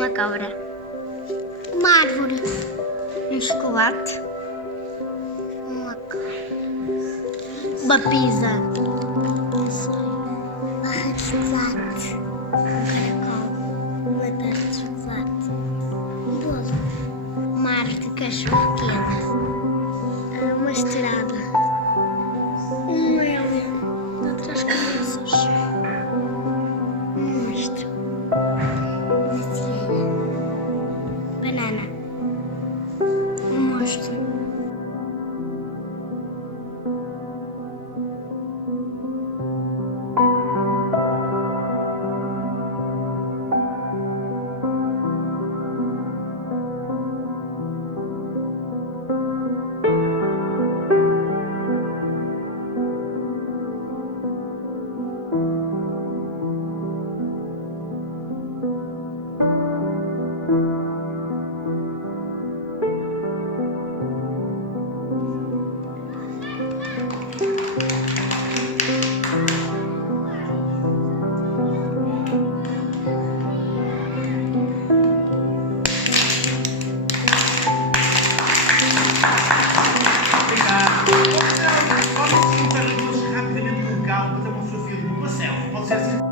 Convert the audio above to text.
Uma cobra. Uma árvore. Um chocolate. Uma cobra. Uma pizza. Não sei. Barra de chocolate. Um caracol. Uma barra de chocolate. Um bolo. Uma árvore de cachorro pequena. Uma estrada. Um hélio. De outras cabeças. Um monstro. Uma cieira. Banana. Um monstro. Podem sim, para rapidamente com calma, fazer uma fotografia de uma selfie. Pode ser assim.